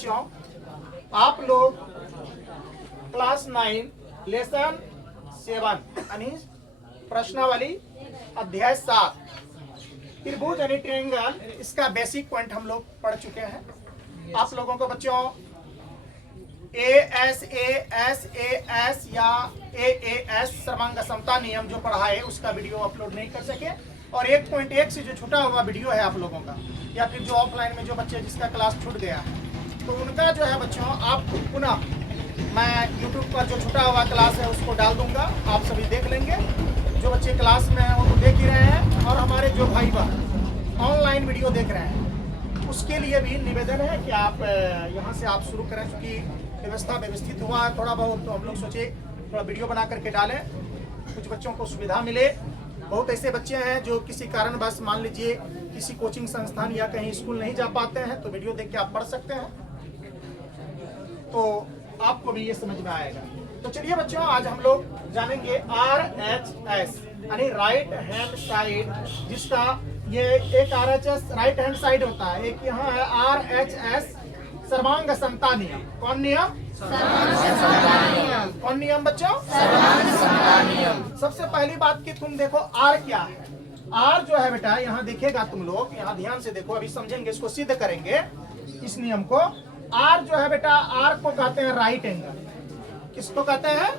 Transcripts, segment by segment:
बच्चों, आप लोग क्लास 9 लेसन 7 यानी प्रश्नावली अध्याय 7 त्रिभुज यानी ट्रायंगल, इसका बेसिक पॉइंट हम लोग पढ़ चुके हैं। आप लोगों को बच्चों AS या AAS सर्वांग समता नियम जो पढ़ा है उसका वीडियो अपलोड नहीं कर सके, और 1.1 से जो छूटा हुआ वीडियो है आप लोगों का, या फिर जो ऑफलाइन में जो बच्चे जिसका क्लास छूट गया है, तो उनका जो है बच्चों आपको पुनः मैं YouTube पर जो छूटा हुआ क्लास है उसको डाल दूंगा, आप सभी देख लेंगे। जो बच्चे क्लास में हैं वो तो देख ही रहे हैं, और हमारे जो भाई बहन ऑनलाइन वीडियो देख रहे हैं उसके लिए भी निवेदन है कि आप यहाँ से आप शुरू करें, क्योंकि व्यवस्था व्यवस्थित हुआ है थोड़ा बहुत, तो हम लोग सोचे थोड़ा वीडियो बना करके डालें, कुछ बच्चों को सुविधा मिले। बहुत ऐसे बच्चे हैं जो किसी कारणवश मान लीजिए किसी कोचिंग संस्थान या कहीं स्कूल नहीं जा पाते हैं, तो वीडियो देख के आप पढ़ सकते हैं, तो आपको भी ये समझ में आएगा। तो चलिए बच्चों, आज हम लोग जानेंगे RHS यानी राइट हैंड साइड, जिसका ये एक RHS राइट हैंड साइड होता है, एक यहाँ है RHS सर्वांग समता नियम। कौन नियम? कौन नियम बच्चों? सबसे पहली बात कि तुम देखो R क्या है। R जो है बेटा, यहाँ देखेगा तुम लोग, यहाँ ध्यान से देखो, अभी समझेंगे, इसको सिद्ध करेंगे इस नियम को। R जो है बेटा, R को कहते हैं राइट एंगल। किसको कहते हैं?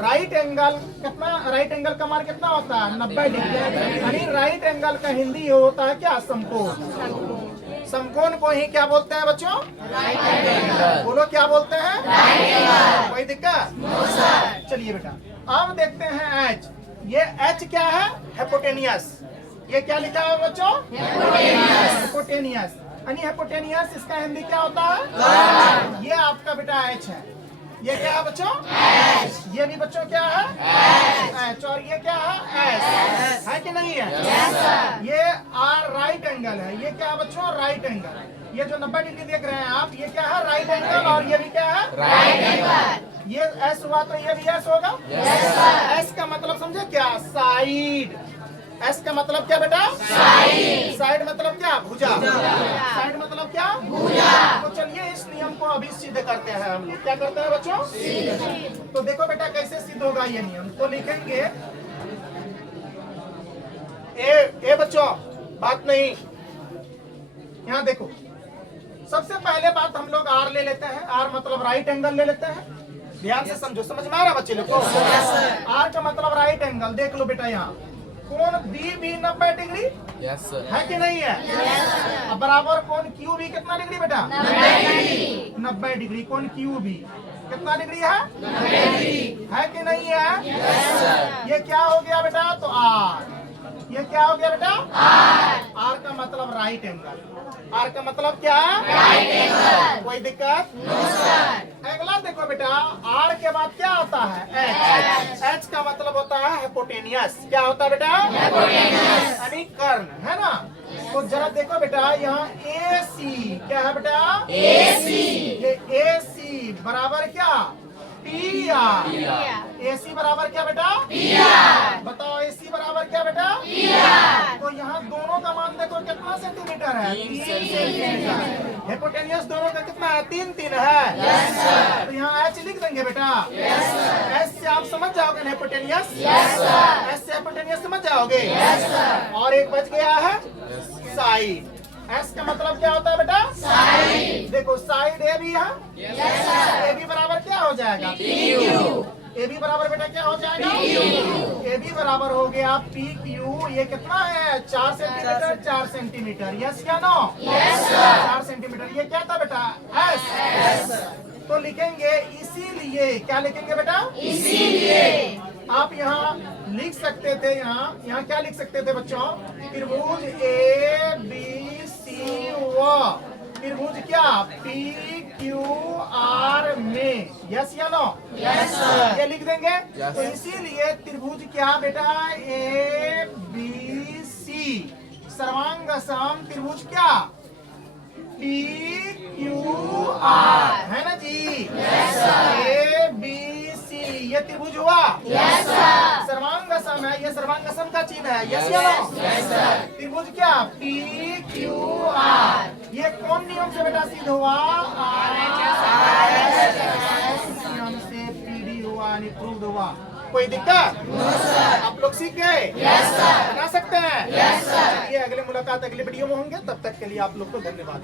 Right angle. कितना राइट एंगल का मान कितना होता है? 90 डिग्री। यानी राइट एंगल का हिंदी होता है क्या? समकोण। समकोण को ही क्या बोलते हैं बच्चों? Right angle. बोलो क्या बोलते हैं? Right angle. कोई दिक्कत? चलिए बेटा, अब देखते हैं H। ये H क्या है? हेपोटेनियस। ये क्या लिखा है बच्चों? हेपोटेनियस। यानी हेपोटेनियस, इसका हिंदी क्या होता है? ये आपका बेटा H है। ये क्या है बच्चों? H। ये भी बच्चों क्या है? H। और ये क्या है? S। है कि नहीं है? yes, sir। ये R राइट एंगल है। ये क्या है बच्चों? Right angle. ये जो 90 डिग्री देख रहे हैं आप, ये क्या है? Right angle. और ये भी क्या है? Right angle. ये S हुआ तो ये भी S होगा। yes, sir। S का मतलब समझे क्या? साइड। S का मतलब क्या बेटा? साइड। साइड मतलब क्या? भुजा। साइड मतलब क्या? भुजा। तो चलिए इस नियम को अभी सिद्ध करते हैं हम लोग। क्या करते हैं बच्चों? सिद्ध। तो देखो बेटा कैसे सिद्ध होगा ये नियम। तो लिखेंगे ए बच्चों, बात नहीं, यहाँ देखो, सबसे पहले बात हम लोग R ले लेते हैं। R मतलब राइट एंगल ले लेते हैं। ध्यान से समझो, समझ में आ रहा बच्चे लोग को? R का मतलब राइट एंगल। देख लो बेटा, यहाँ कोण भी 90 डिग्री है कि नहीं है? अब बराबर कोण QB कितना डिग्री बेटा? 90 डिग्री। कोण QB कितना डिग्री है? 90 डिग्री। है कि नहीं है? ये क्या हो गया बेटा? तो R। ये क्या हो गया बेटा? R का मतलब राइट एंगल। R का मतलब क्या है? Right angle. कोई दिक्कत? No sir. अगला देखो बेटा, R के बाद क्या होता है? H। H का मतलब होता है हेपोटेनियस। क्या होता है बेटा? हेपोटेनियस यानी कर्ण, है ना? तो जरा देखो बेटा, यहाँ AC क्या है बेटा? AC। ये AC बराबर क्या? PR। AC बराबर क्या बेटा? PR। बताओ AC बराबर क्या बेटा? PR। तो यहाँ दोनों का मान देखो कितना सेंटीमीटर है? 3 सेंटीमीटर। हेपोटेनियस दोनों का कितना है? 3 है। yes, sir। तो यहाँ H लिख देंगे बेटा। yes, sir। S से आप समझ जाओगे हेपोटेनियस। yes, sir। S से हेपोटेनियस समझ जाओगे। yes, sir। और एक बच गया है साइड। S का मतलब क्या होता है बेटा? साइड। देखो साइड A भी है। yes, sir। A भी बराबर क्या हो जाएगा? PQ। A भी बराबर बेटा क्या हो जाएगा? PQ। A भी बराबर हो गया PQ। ये कितना है? 4 सेंटीमीटर। 4 सेंटीमीटर। यस या नो? Yes sir. 4 सेंटीमीटर। ये क्या था बेटा? S। तो लिखेंगे इसीलिए। क्या लिखेंगे बेटा? इसीलिए। आप यहाँ लिख सकते थे, यहाँ क्या लिख सकते थे बच्चों? त्रिभुज ABC व त्रिभुज क्या? PQR में। यस या नो? Yes sir. ये लिख देंगे। yes। तो इसीलिए त्रिभुज क्या बेटा? ABC सर्वांग सम त्रिभुज क्या? PQR, है ना जी? yes, ABC ये त्रिभुज हुआ। yes, सर्वांग सम है, ये सर्वांग सम का चिन्ह है। यस या नो? त्रिभुज क्या? PQR। ये कौन नियम से बेटा सिद्ध हुआ, हमसे पीडी हुआ यानी प्रूव्ड हुआ। कोई दिक्कत? आप लोग सीख गए? बना सकते हैं? चलिए अगले मुलाकात अगले वीडियो में होंगे, तब तक के लिए आप लोग को धन्यवाद।